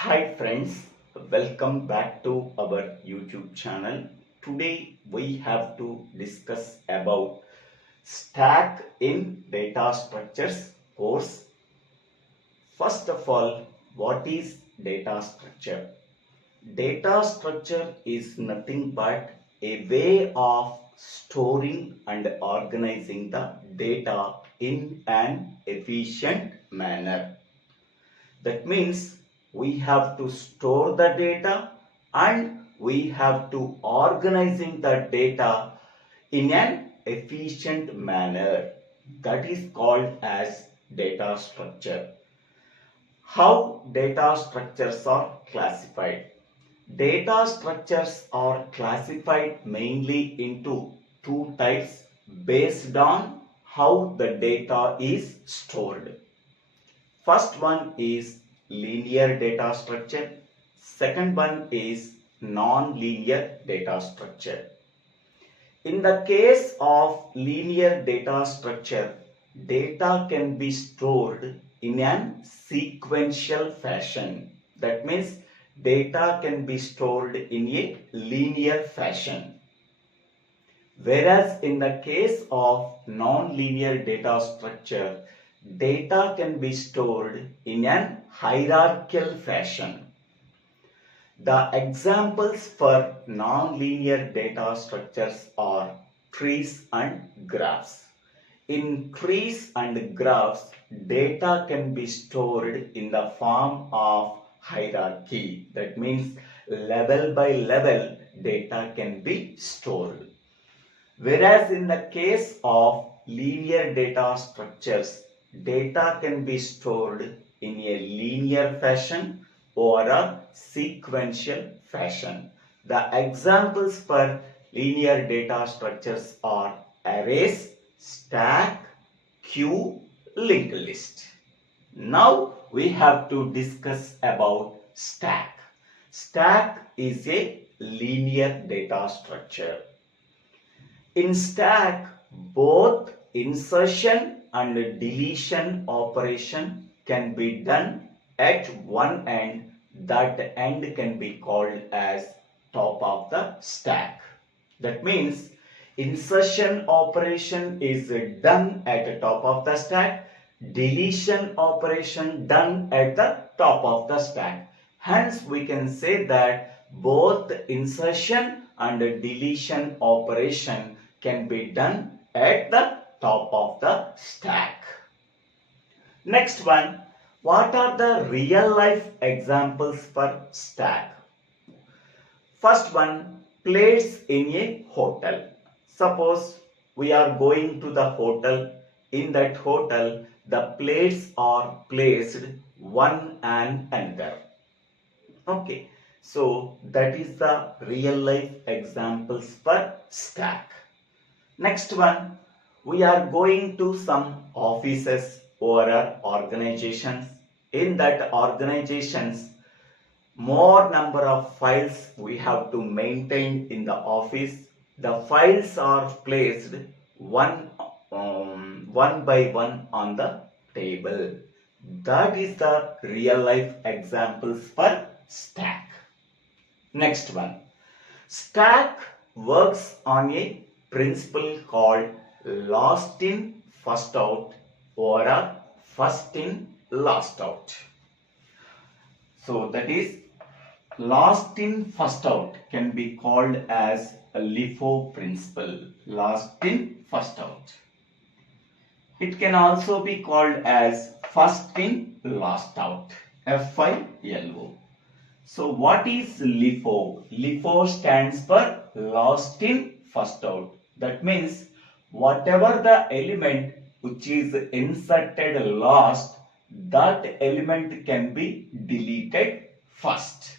Hi friends, welcome back to our YouTube channel. Today we have to discuss about stack in data structures course. First of all, what is data structure? Data structure is nothing but a way of storing and organizing the data in an efficient manner. That means we have to store the data and we have to organizing the data in an efficient manner. That is called as data structure. How data structures are classified? Data structures are classified mainly into two types based on how the data is stored. First one is linear data structure. Second one is non-linear data structure. In the case of linear data structure, data can be stored in a sequential fashion. That means data can be stored in a linear fashion. Whereas in the case of non-linear data structure, data can be stored in an hierarchical fashion. The examples for non-linear data structures are trees and graphs. In trees and graphs, data can be stored in the form of hierarchy. That means level by level data can be stored. Whereas in the case of linear data structures, data can be stored in a linear fashion or a sequential fashion. The examples for linear data structures are arrays, stack, queue, linked list. Now we have to discuss about stack. Stack is a linear data structure. In stack, both insertion and deletion operation can be done at one end. That end can be called as top of the stack. That means insertion operation is done at the top of the stack, deletion operation done at the top of the stack. Hence we can say that both insertion and deletion operation can be done at the top of the stack. Next one, what are the real life examples for stack? First one, plates in a hotel. Suppose we are going to the hotel. In that hotel, the plates are placed one and another. Okay, so that is the real life examples for stack. Next one, we are going to some offices or organizations. In that organizations, more number of files we have to maintain in the office. The files are placed one by one on the table. That is the real life examples for stack. Next one, stack works on a principle called last in first out or a first in last out. So that is last in first out can be called as a LIFO principle. Last in first out. It can also be called as first in last out. FILO. So what is LIFO? LIFO stands for last in first out. That means whatever the element which is inserted last, that element can be deleted first.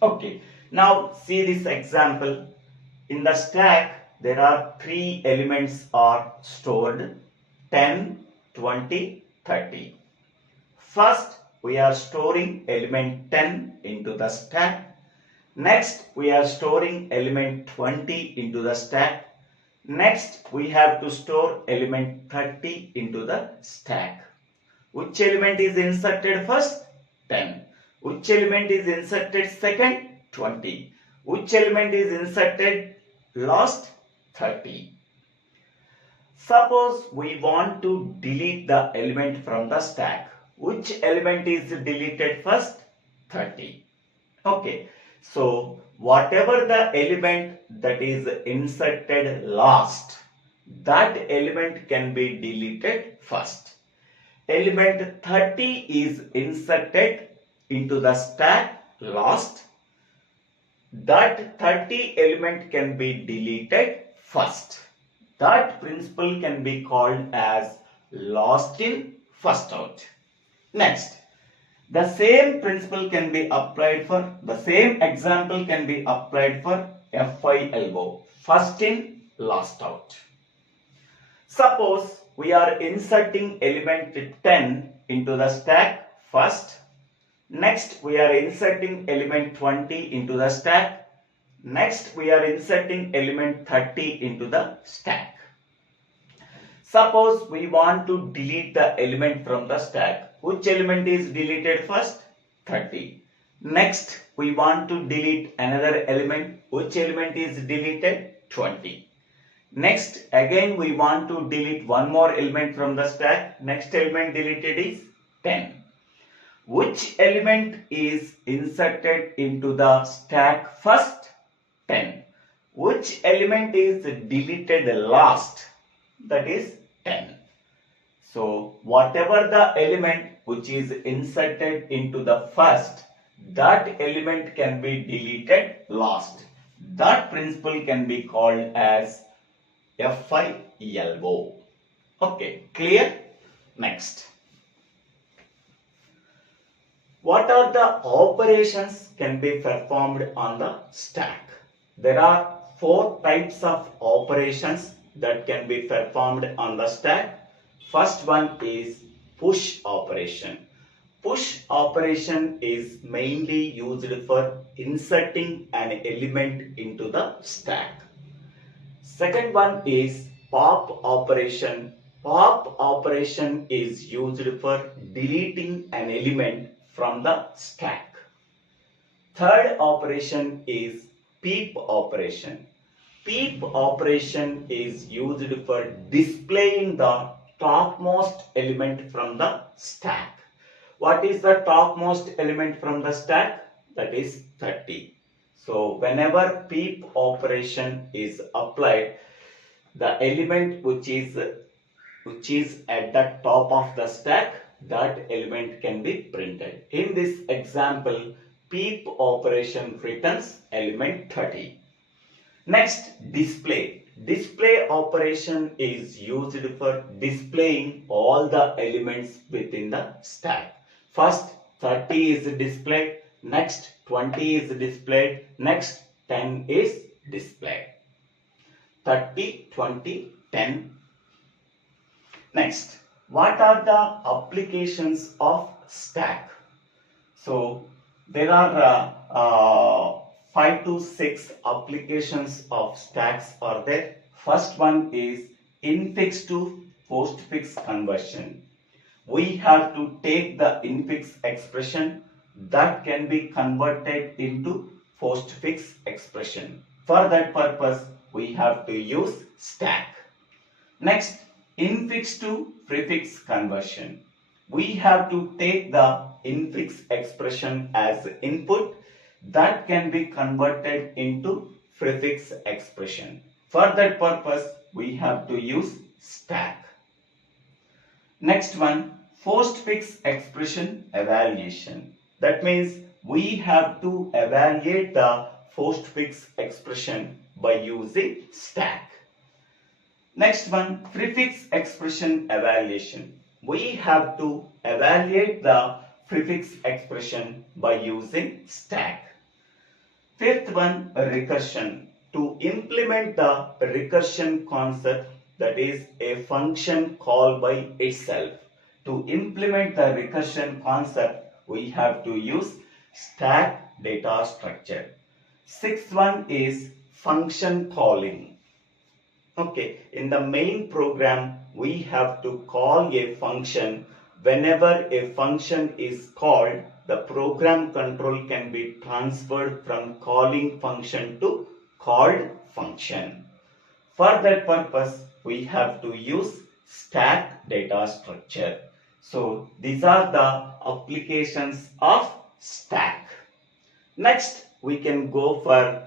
Okay, now see this example. In the stack, there are three elements are stored, 10, 20, 30. First, we are storing element 10 into the stack. Next, we are storing element 20 into the stack. Next, we have to store element 30 into the stack. Which element is inserted first? 10. Which Which element is inserted second? 20. Which element is inserted last? 30. Suppose we want to delete the element from the stack. Which element is deleted first? 30. Okay. So, whatever the element that is inserted last, that element can be deleted first. Element 30 is inserted into the stack last. That 30 element can be deleted first. That principle can be called as last in, first out. Next, the same principle can be applied for, the same example can be applied for FILO, first in, last out. Suppose we are inserting element 10 into the stack first. Next, we are inserting element 20 into the stack. Next, we are inserting element 30 into the stack. Suppose we want to delete the element from the stack. Which element is deleted first? 30. Next, we want to delete another element. Which element is deleted? 20. Next, again we want to delete one more element from the stack. Next element deleted is 10. Which element is inserted into the stack first? 10. Which element is deleted last? That is 10. So, whatever the element which is inserted into the first, that element can be deleted last. That principle can be called as FILO. Okay, clear? Next. What are the operations can be performed on the stack? There are 4 types of operations that can be performed on the stack. First one is push operation. Push operation is mainly used for inserting an element into the stack. Second one is pop operation. Pop operation is used for deleting an element from the stack. Third operation is peep operation. Peep operation is used for displaying the topmost element from the stack. What is the topmost element from the stack? That is 30. So, whenever peep operation is applied, the element which is at the top of the stack, that element can be printed. In this example, peep operation returns element 30. Next, display. Display operation is used for displaying all the elements within the stack. First, 30 is displayed. Next, 20 is displayed. Next, 10 is displayed. 30, 20, 10. Next, what are the applications of stack? So, there are 5 to 6 applications of stacks are there. First one is infix to postfix conversion. We have to take the infix expression that can be converted into postfix expression. For that purpose, we have to use stack. Next, infix to prefix conversion. We have to take the infix expression as input that can be converted into prefix expression. For that purpose, we have to use stack. Next one, postfix expression evaluation. That means we have to evaluate the postfix expression by using stack. Next one, prefix expression evaluation. We have to evaluate the prefix expression by using stack. Fifth one, recursion. To implement the recursion concept, that is a function called by itself. To implement the recursion concept, we have to use stack data structure. Sixth one is function calling. Okay, in the main program, we have to call a function whenever a function is called, the program control can be transferred from calling function to called function. For that purpose, we have to use stack data structure. So these are the applications of stack. Next, we can go for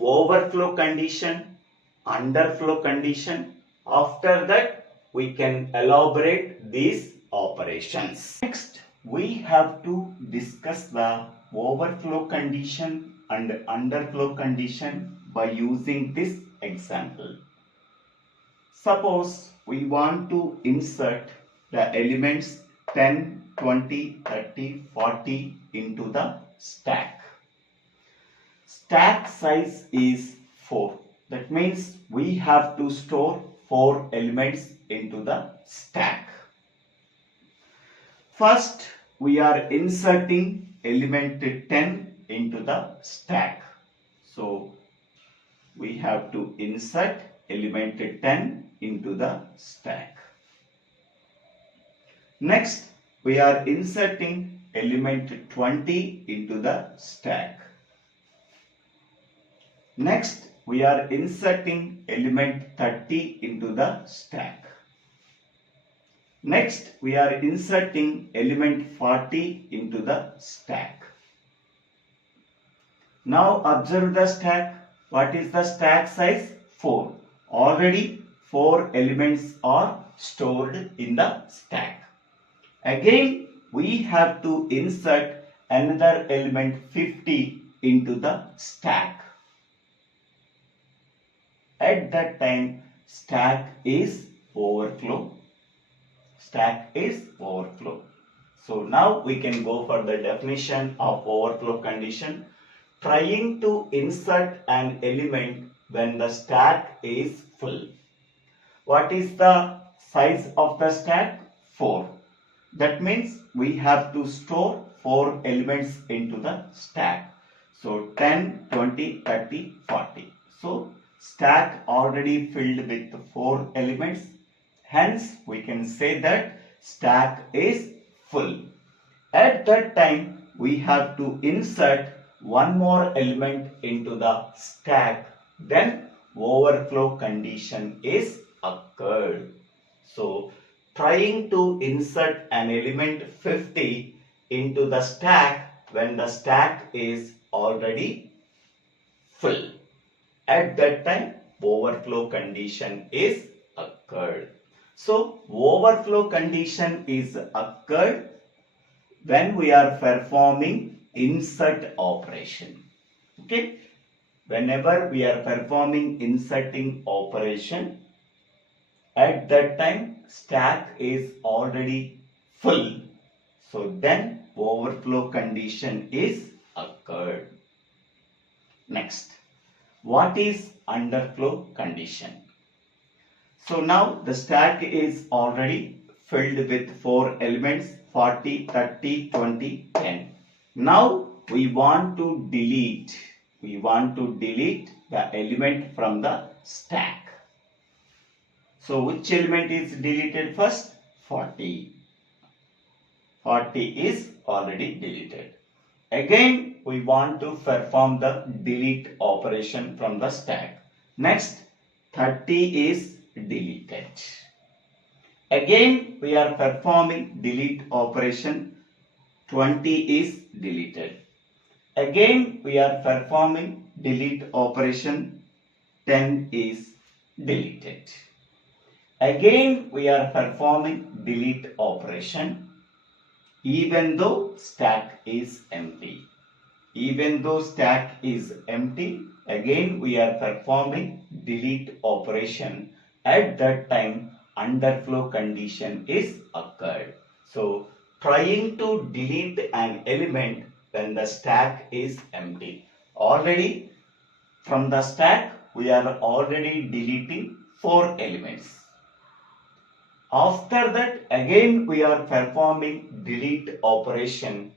overflow condition, underflow condition. After that, we can elaborate these operations. Next, we have to discuss the overflow condition and underflow condition by using this example. Suppose we want to insert the elements 10, 20, 30, 40 into the stack. Stack size is 4. That means we have to store 4 elements into the stack. First, we are inserting element 10 into the stack. So, we have to insert element 10 into the stack. Next, we are inserting element 20 into the stack. Next, we are inserting element 30 into the stack. Next, we are inserting element 40 into the stack. Now, observe the stack. What is the stack size? 4. Already 4 elements are stored in the stack. Again, we have to insert another element 50 into the stack. At that time, stack is overflow. Stack is overflow. So now we can go for the definition of overflow condition. Trying to insert an element when the stack is full. What is the size of the stack? 4. That means we have to store 4 elements into the stack. So 10, 20, 30, 40. So stack already filled with 4 elements. Hence we can say that stack is full. At that time we have to insert one more element into the stack. Then overflow condition is occurred. So trying to insert an element 50 into the stack when the stack is already full. At that time, overflow condition is occurred. So, overflow condition is occurred when we are performing insert operation. Okay. Whenever we are performing inserting operation, at that time stack is already full. So then overflow condition is occurred. Next, what is underflow condition? So now the stack is already filled with 4 elements 40, 30, 20, 10. Now we want to delete the element from the stack. So which element is deleted first? 40. 40 is already deleted. Again we want to perform the delete operation from the stack. Next 30 is deleted. Again we are performing delete operation. 20 is deleted. Again we are performing delete operation. 10 is deleted. Again we are performing delete operation even though stack is empty. Even though stack is empty, again we are performing delete operation. At that time underflow condition is occurred. So trying to delete an element when the stack is empty. Already from the stack we are already deleting 4 elements. After that again we are performing delete operation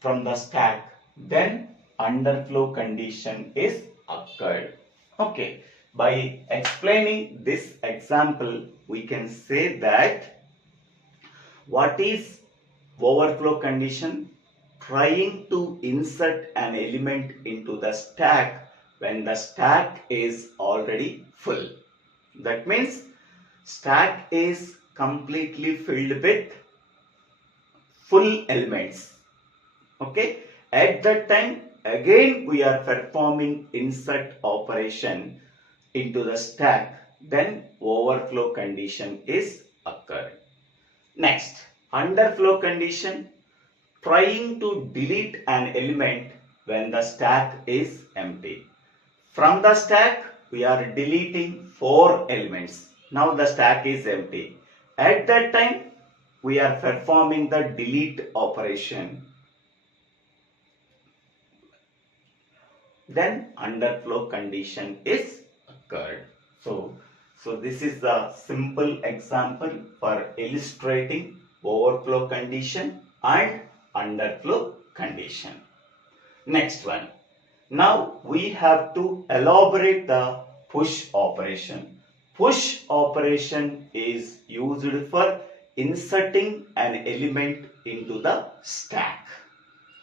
from the stack. Then underflow condition is occurred. Okay. By explaining this example we can say that What is overflow condition? Trying to insert an element into the stack when the stack is already full. That means stack is completely filled with full elements. Okay, at that time again we are performing insert operation into the stack, then overflow condition is occurred. Next, underflow condition, trying to delete an element when the stack is empty. From the stack we are deleting 4 elements. Now the stack is empty. At that time we are performing the delete operation. Then underflow condition is occurred. So this is the simple example for illustrating overflow condition and underflow condition. Next one. Now we have to elaborate the push operation. Push operation is used for inserting an element into the stack.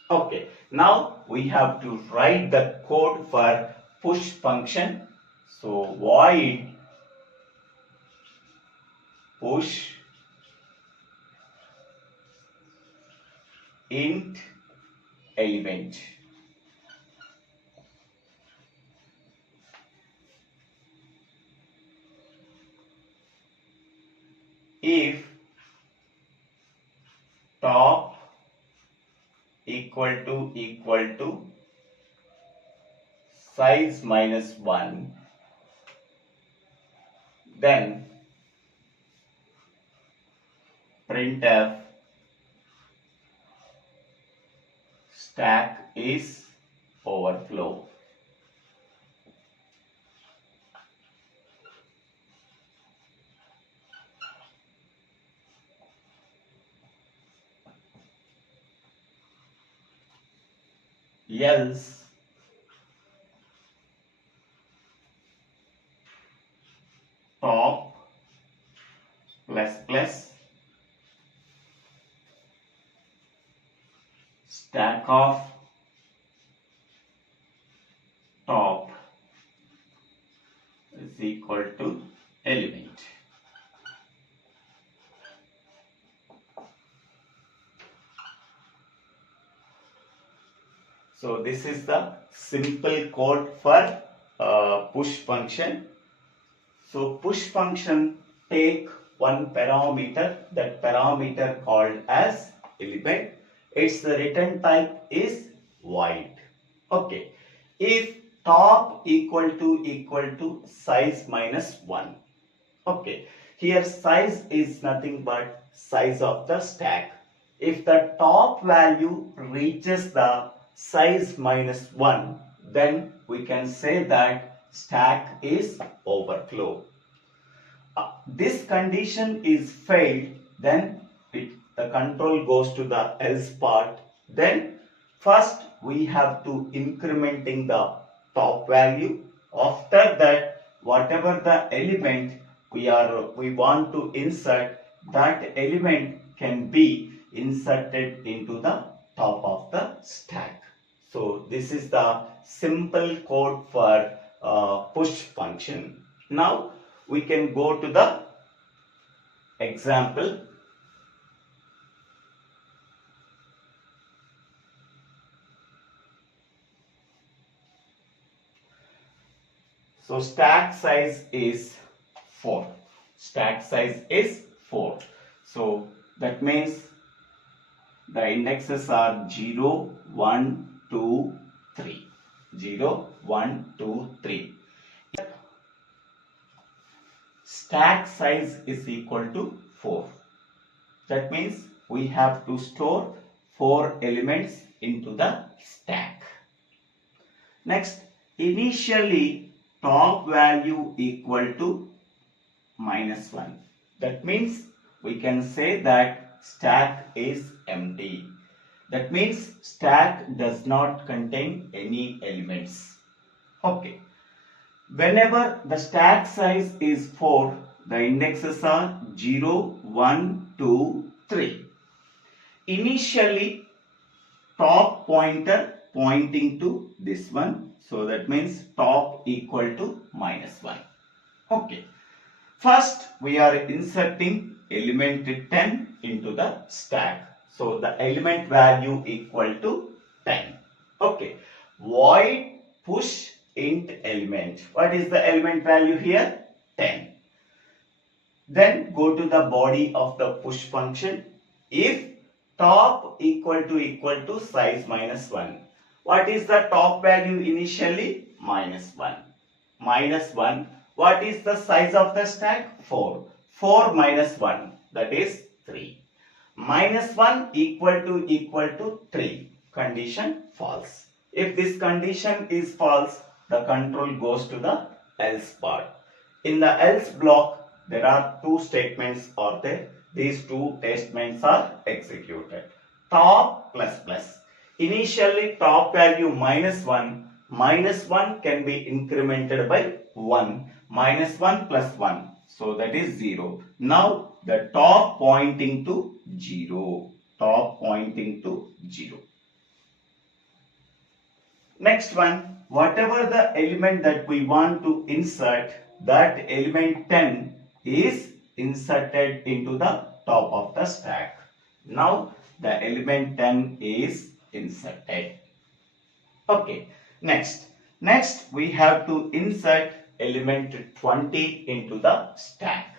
Okay, now we have to write the code for push function. So void push int element. If top equal to size minus 1, then printf stack is overflow. Else top plus plus stack of top is equal to element. So this is the simple code for push function. So push function take one parameter, that parameter called as element. Its return type is void. Okay. If top equal to size minus 1. Okay. Here size is nothing but size of the stack. If the top value reaches the size minus 1, then we can say that stack is overflow. This condition is failed, then the control goes to the else part. Then first we have to incrementing the top value. After that, whatever the element we want to insert, that element can be inserted into the top of the stack. So this is the simple code for push function. Now we can go to the example. So stack size is 4. Stack size is 4. So that means the indexes are 0, 1, 2, 3. 0, 1, 2, 3. Stack size is equal to 4. That means we have to store 4 elements into the stack. Next, initially top value equal to minus 1. That means we can say that stack is empty. That means stack does not contain any elements. Okay. Whenever the stack size is 4, the indexes are 0, 1, 2, 3. Initially, top pointer pointing to this one. So that means top equal to -1. Okay. First, we are inserting element 10 into the stack. So the element value equal to 10. Okay. Void push int element. What is the element value here? 10. Then go to the body of the push function. If top equal to size -1. What is the top value initially? -1. -1. What is the size of the stack? 4. 4 minus 1, that is 3. -1 equal to 3. Condition false. If this condition is false, the control goes to the else part. In the else block, there are two statements are there. These two statements are executed. Top plus plus. Initially top value -1. -1 can be incremented by 1. -1 plus 1. So that is 0. Now the top pointing to 0. Top pointing to 0. Next one. Whatever the element that we want to insert, that element 10 is inserted into the top of the stack. Now the element 10 is inserted. Okay. Next we have to insert element 20 into the stack.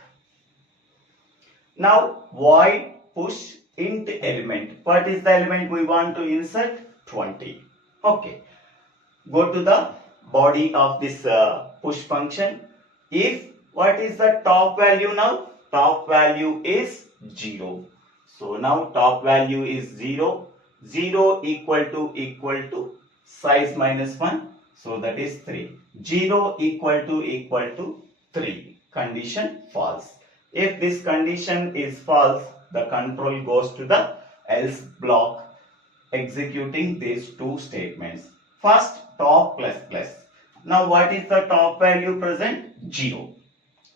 Now void push int element. What is the element we want to insert? 20. Okay. Go to the body of this push function. If what is the top value now? Top value is 0. So now top value is 0. 0 equal to size -1. So that is 3. 0 equal to 3. Condition false. If this condition is false, the control goes to the else block, executing these two statements. First, top plus plus. Now what is the top value present? 0.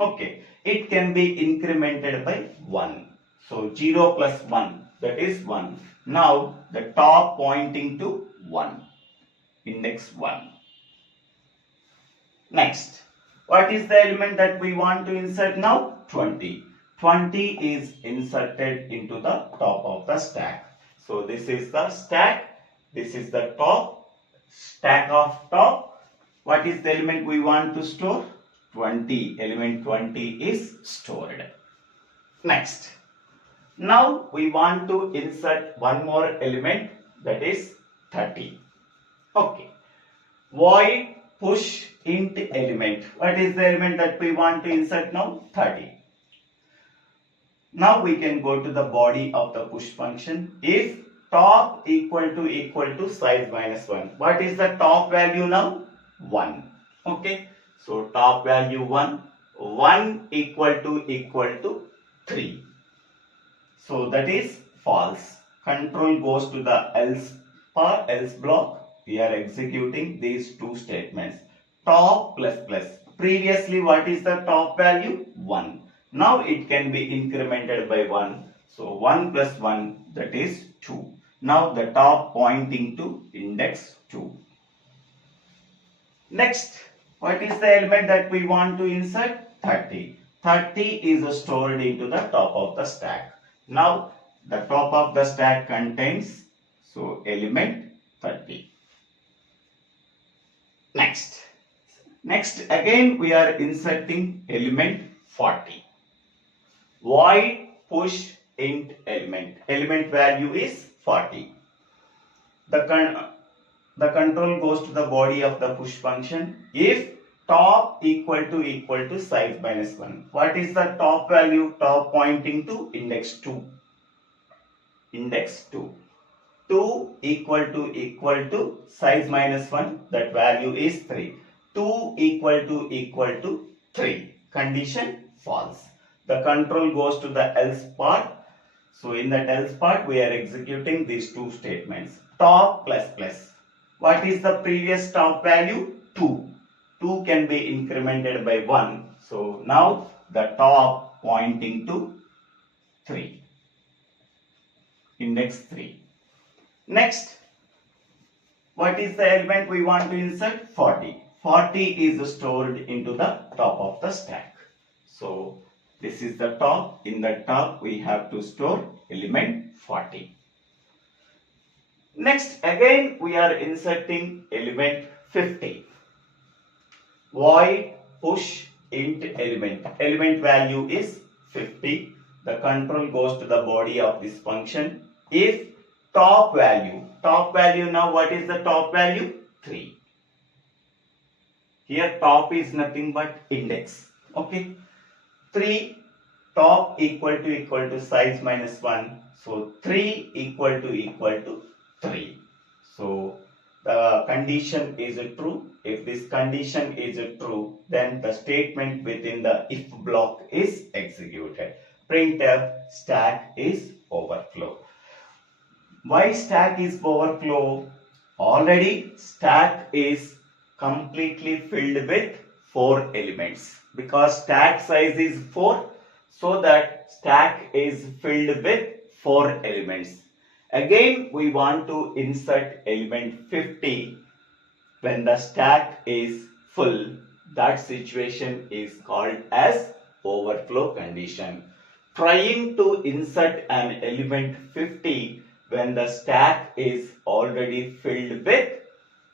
Okay. It can be incremented by 1. So 0 plus 1, that is 1. Now the top pointing to 1. Index 1. Next. What is the element that we want to insert now? 20. 20 is inserted into the top of the stack. So this is the stack. This is the top. Stack of top. What is the element we want to store? 20. Element 20 is stored. Next. Now we want to insert one more element, that is 30. Okay. Void push int element. What is the element that we want to insert now? 30. Now we can go to the body of the push function. If top equal to size -1. What is the top value now? 1. Okay. So top value 1. 1 equal to 3. So that is false. Control goes to the else block. We are executing these two statements. Top plus plus. Previously what is the top value? 1. Now it can be incremented by 1. So 1 plus 1, that is 2. Now the top pointing to index 2. Next, what is the element that we want to insert? 30. 30 is stored into the top of the stack. Now the top of the stack contains element 30. Next again we are inserting element 40. Void push int element. Element value is 40. The control goes to the body of the push function. If top equal to size -1. What is the top value? Top pointing to index 2. Index 2. 2 equal to size -1. That value is 3. 2 equal to 3. Condition false. The control goes to the else part. So in that else part we are executing these two statements. Top plus plus. What is the previous top value? 2. 2 can be incremented by 1. So now the top pointing to 3. index 3. Next, what is the element we want to insert? 40. 40 is stored into the top of the stack. So this is the top. In the top we have to store element 40. Next, again we are inserting element 50. Void push int element. Element value is 50. The control goes to the body of this function. If top value now, what is the top value? 3. Here top is nothing but index. Okay. 3 top equal to size minus 1. So 3 equal to 3. So the condition is true. If this condition is true, then the statement within the if block is executed. Printf stack is overflow. Why stack is overflow? Already stack is completely filled with 4 elements, because stack size is 4, so that stack is filled with 4 elements. Again we want to insert element 50 when the stack is full. That situation is called as overflow condition. Trying to insert an element 50 when the stack is already filled with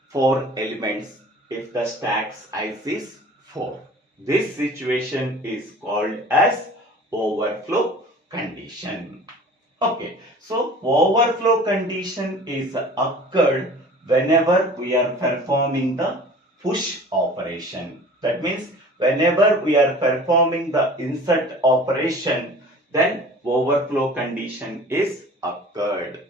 4 elements if the stack size is 4. This situation is called as overflow condition. Okay, so overflow condition is occurred whenever we are performing the push operation. That means whenever we are performing the insert operation, then overflow condition is occurred.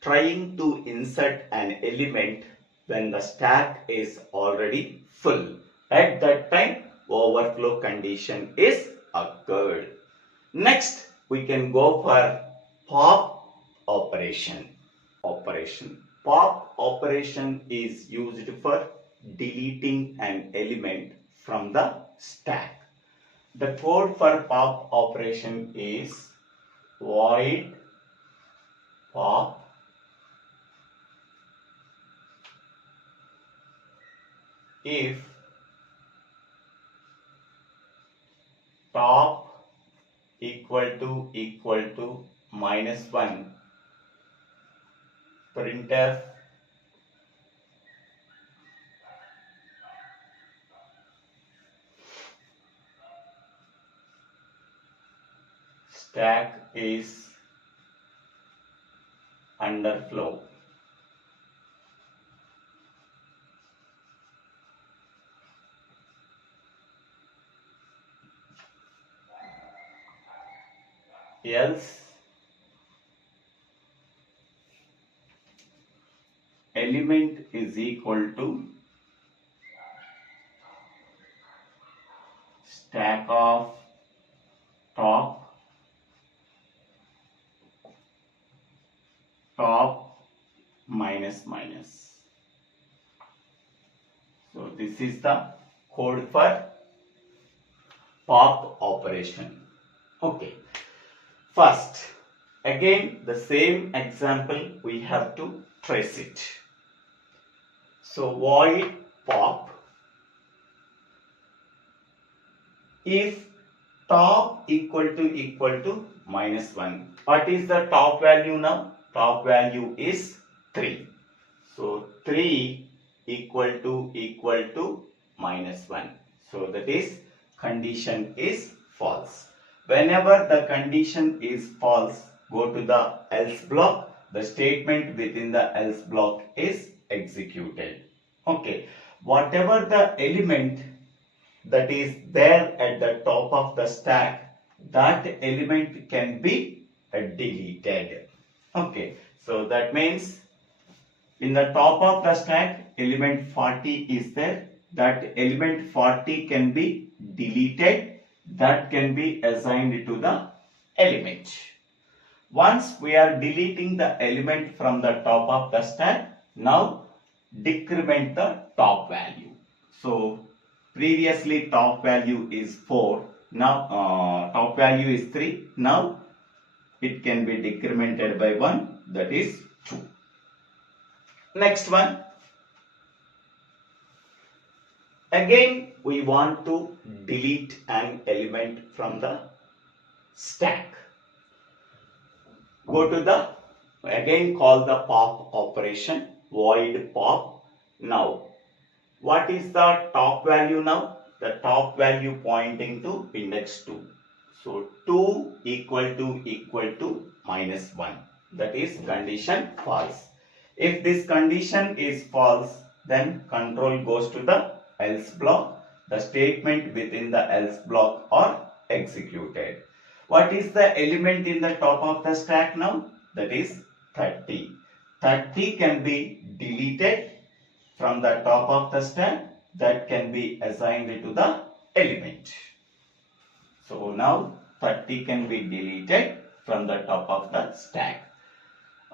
Trying to insert an element when the stack is already full, at that time overflow condition is occurred. Next, we can go for pop operation. Pop operation is used for deleting an element from the stack. The code for pop operation is void pop if top equal to -1, printf stack is underflow. Else element is equal to stack of top minus. So this is the code for pop operation. Okay. First, again the same example we have to trace it. So void pop if top equal to -1. What is the top value now? Top value is 3. So 3 equal to -1. So that is condition is false. Whenever the condition is false, go to the else block. The statement within the else block is executed. Okay. Whatever the element that is there at the top of the stack, that element can be deleted. Okay. So that means in the top of the stack, element 40 is there. That element 40 can be deleted. That can be assigned to the element. Once we are deleting the element from the top of the stack, now decrement the top value. So previously top value is 4, now top value is 3. Now it can be decremented by 1, that is 2. Next one. Again, we want to delete an element from the stack. Go to the, again call the pop operation, void pop. Now, what is the top value now? The top value pointing to index 2. So, 2 equal to minus 1. That is condition false. If this condition is false, then control goes to the else block. The statement within the else block are executed. What is the element in the top of the stack now? That is 30. 30 can be deleted from the top of the stack. That can be assigned to the element. So now 30 can be deleted from the top of the stack.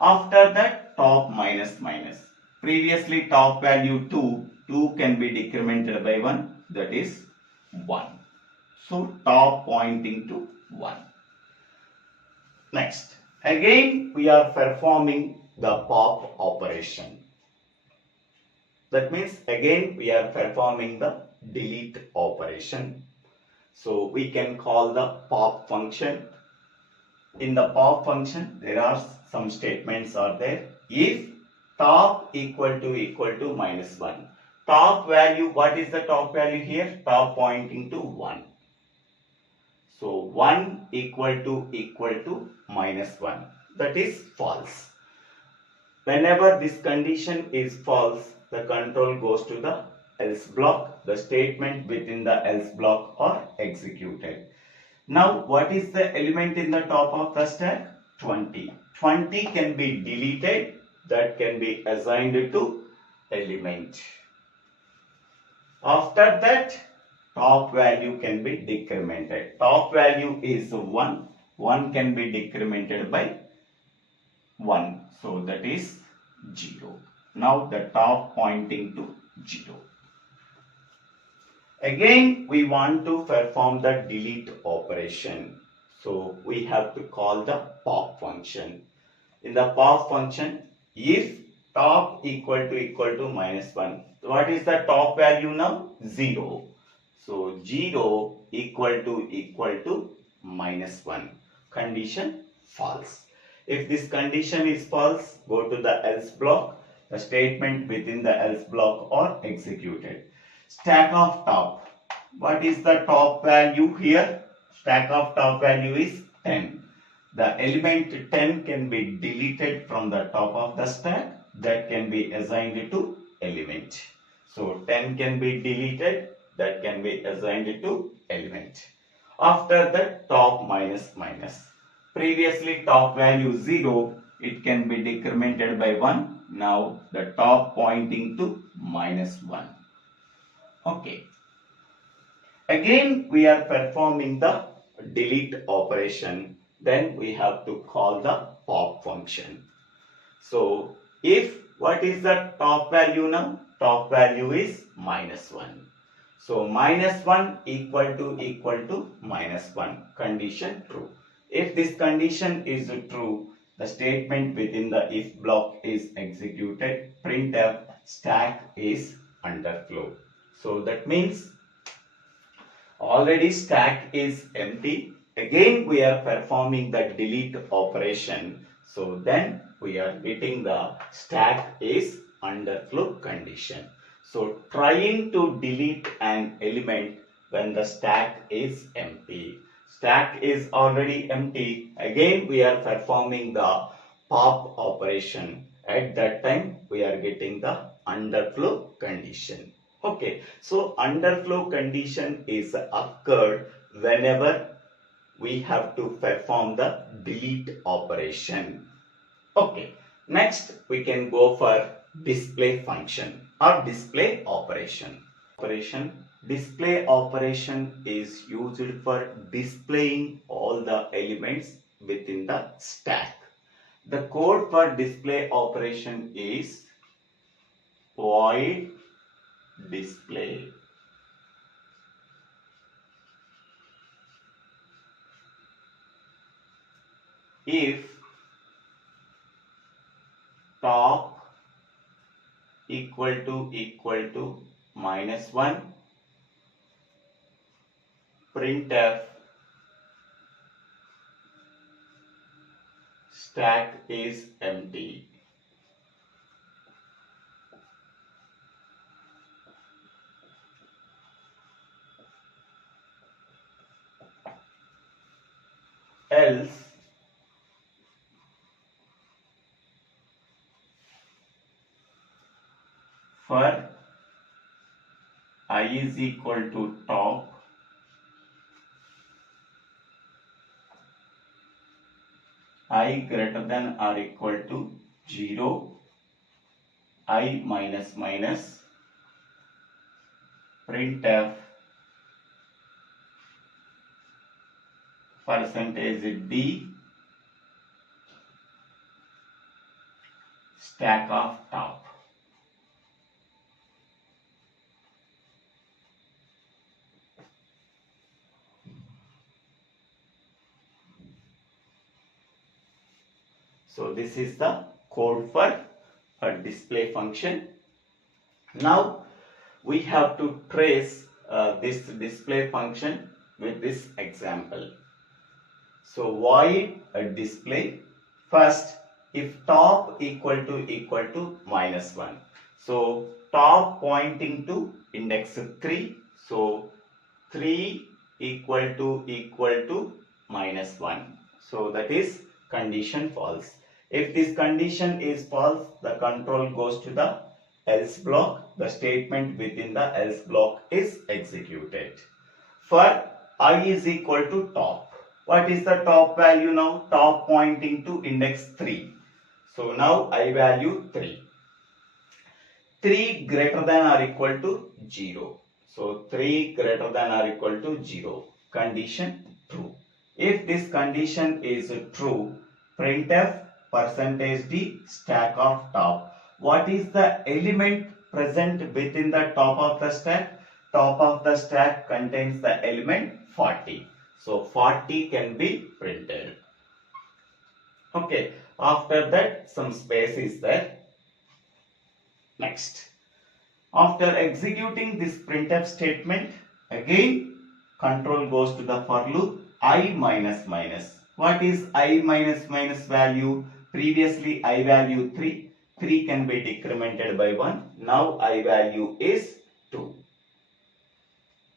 After that, top minus minus. Previously top value 2, 2 can be decremented by 1, that is 1. So top pointing to 1. Next, again we are performing the pop operation. That means again we are performing the delete operation. So we can call the pop function. In the pop function, there are some statements are there. If top equal to minus 1. Top value, what is the top value here? Top pointing to 1. So 1 equal to minus 1. That is false. Whenever this condition is false, the control goes to the else block. The statement within the else block are executed. Now, what is the element in the top of the stack? 20. 20 can be deleted. That can be assigned to element. After that, top value can be decremented. Top value is 1. 1 can be decremented by 1. So, that is 0. Now, the top pointing to 0. Again, we want to perform the delete operation. So, we have to call the pop function. In the pop function, if top equal to minus 1, what is the top value now? 0. So, 0 equal to minus 1. Condition false. If this condition is false, go to the else block. The statement within the else block are executed. Stack of top. What is the top value here? Stack of top value is 10. The element 10 can be deleted from the top of the stack. That can be assigned to element. So 10 can be deleted. That can be assigned to element. After that, top minus minus. Previously top value 0. It can be decremented by 1. Now the top pointing to minus 1. Okay. Again, we are performing the delete operation. Then we have to call the pop function. So, if what is the top value now? Top value is minus 1. So, minus 1 equal to minus 1. Condition true. If this condition is true, the statement within the if block is executed. Printf stack is underflow. So that means already stack is empty. Again we are performing the delete operation. So then we are getting the stack is underflow condition. So trying to delete an element when the stack is empty. Stack is already empty. Again we are performing the pop operation. At that time we are getting the underflow condition. Okay, so underflow condition is occurred whenever we have to perform the delete operation. Okay, next we can go for display function or display operation. Display operation is used for displaying all the elements within the stack. The code for display operation is void display. if top equal to -1, printf stack is empty. Else for I is equal to top, I greater than or equal to 0, I minus minus, printf %d stack of top. So this is the code for a display function. Now we have to trace this display function with this example. So void a display. First, if top equal to -1. So top pointing to index 3. So 3 equal to -1. So that is condition false. If this condition is false, the control goes to the else block. The statement within the else block is executed. For I is equal to top. What is the top value now? Top pointing to index 3. So now I value 3. 3 greater than or equal to 0. So 3 greater than or equal to 0. Condition true. If this condition is true, printf %d stack of top. What is the element present within the top of the stack? Top of the stack contains the element 40. So 40 can be printed. Okay. After that, some space is there. Next. After executing this printf statement, again control goes to the for loop I minus minus. What is I minus minus value? Previously I value 3. 3 can be decremented by 1. Now I value is 2.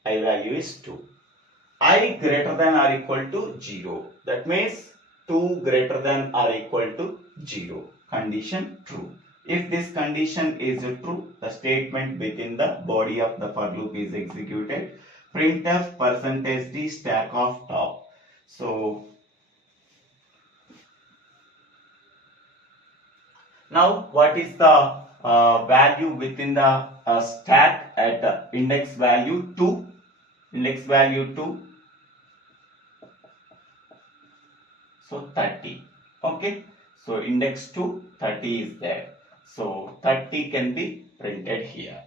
I value is 2. I greater than or equal to 0. That means 2 greater than or equal to 0. Condition true. If this condition is true, the statement within the body of the for loop is executed. Printf %d stack of top. So now what is the value within the stack at index value 2? Index value 2. So 30. Okay. So index 2, 30 is there. So 30 can be printed here.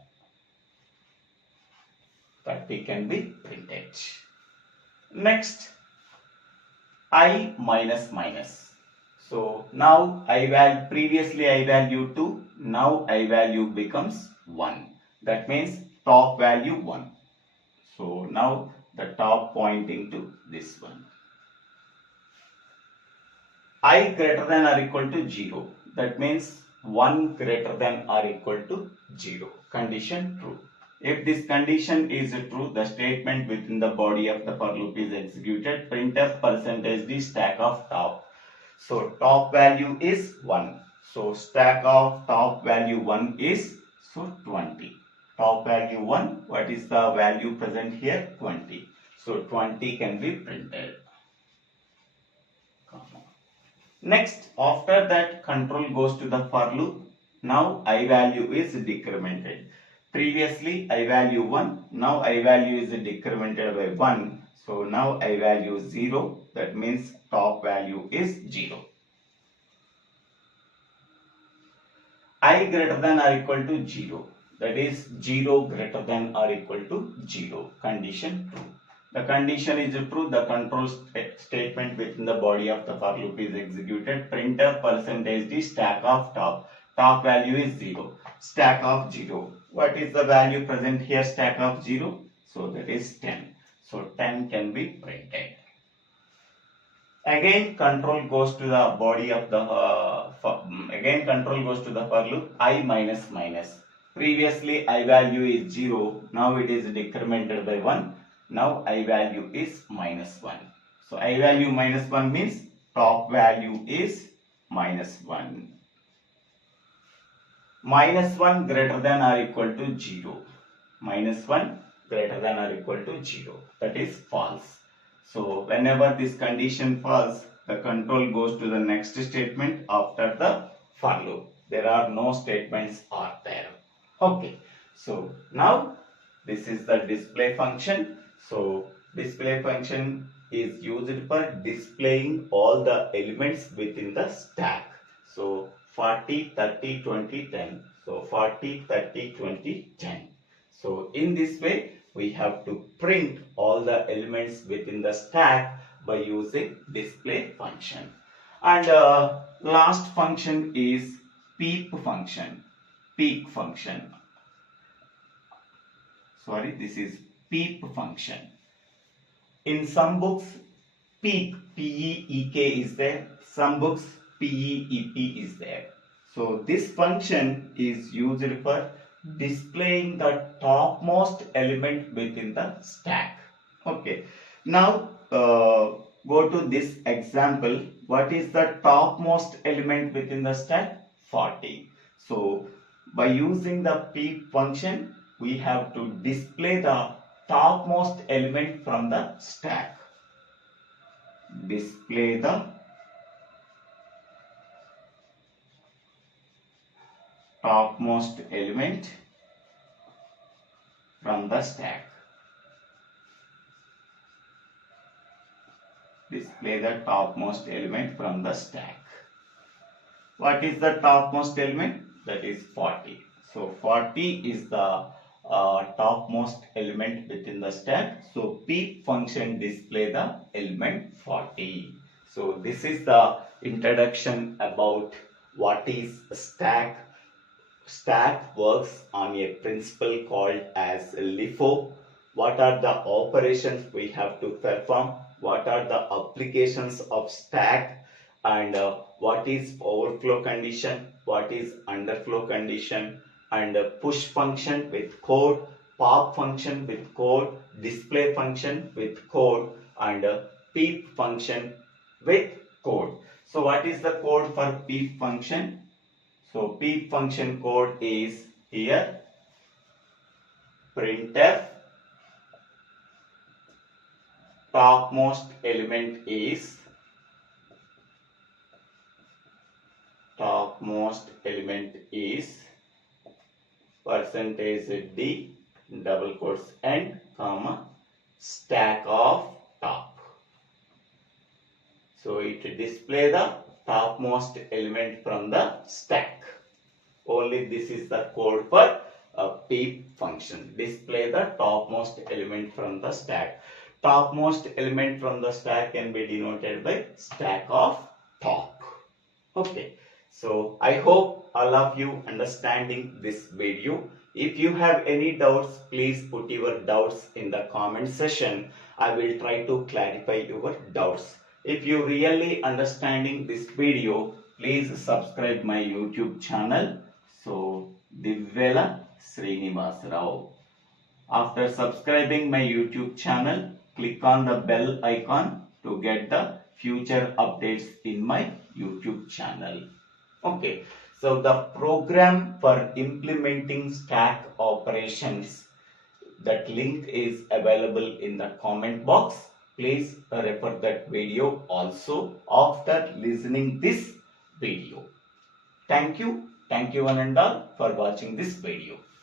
30 can be printed. Next, I minus minus. So now previously I value 2. Now I value becomes 1. That means top value 1. So now the top pointing to this one. I greater than or equal to 0. That means 1 greater than or equal to 0. Condition true. If this condition is true, the statement within the body of the for loop is executed. Printf %d stack of top. So top value is 1. So stack of top value 1 is 20. Top value 1. What is the value present here? 20. So 20 can be printed. Next, after that, control goes to the for loop. Now I value is decremented. Previously I value 1. Now I value is decremented by 1. So now I value 0. That means top value is 0. I greater than or equal to 0. That is 0 greater than or equal to 0. Condition true. The condition is true. The control statement within the body of the for loop is executed. Printf percentage d stack of top. Top value is 0. Stack of 0. What is the value present here? Stack of 0. So that is 10. So 10 can be printed. Again control goes to the body of the again control goes to the for loop I minus minus. Previously I value is 0. Now it is decremented by 1. Now I value is minus 1. So I value minus 1 means top value is minus 1. Minus 1 greater than or equal to 0. Minus 1 greater than or equal to 0. That is false. So whenever this condition false, the control goes to the next statement after the for loop. There are no statements are there. Okay. So now this is the display function. So display function is used for displaying all the elements within the stack. So 40, 30, 20, 10. So 40, 30, 20, 10. So in this way we have to print all the elements within the stack by using display function. And last function is peep function. Peep function. Sorry, this is peep function. In some books, peep, P-E-E-K is there. Some books, P-E-E-P is there. So this function is used for displaying the topmost element within the stack. Okay. Now go to this example. What is the topmost element within the stack? 40. So by using the peep function, we have to display the topmost element from the stack. Display the topmost element from the stack. Display the topmost element from the stack. What is the topmost element? That is 40. So 40 is the topmost element within the stack. So peep function display the element 40. So this is the introduction about what is stack. Stack works on a principle called as LIFO. What are the operations we have to perform? What are the applications of stack? And what is overflow condition? What is underflow condition? And push function with code, pop function with code, display function with code, and peep function with code. So what is the code for peep function? So peep function code is here. Printf topmost element is percentage d double quotes end comma stack of top. So it display the topmost element from the stack. Only this is the code for a peep function. Display the topmost element from the stack. Topmost element from the stack can be denoted by stack of top. Okay. So I hope all of you understanding this video. If you have any doubts, please put your doubts in the comment section. I will try to clarify your doubts. If you really understanding this video, please subscribe my YouTube channel. So Divvela Srinivasa. After subscribing my YouTube channel, click on the bell icon to get the future updates in my YouTube channel. Okay, so the program for implementing stack operations, that link is available in the comment box. Please refer that video also after listening this video. Thank you one and all for watching this video.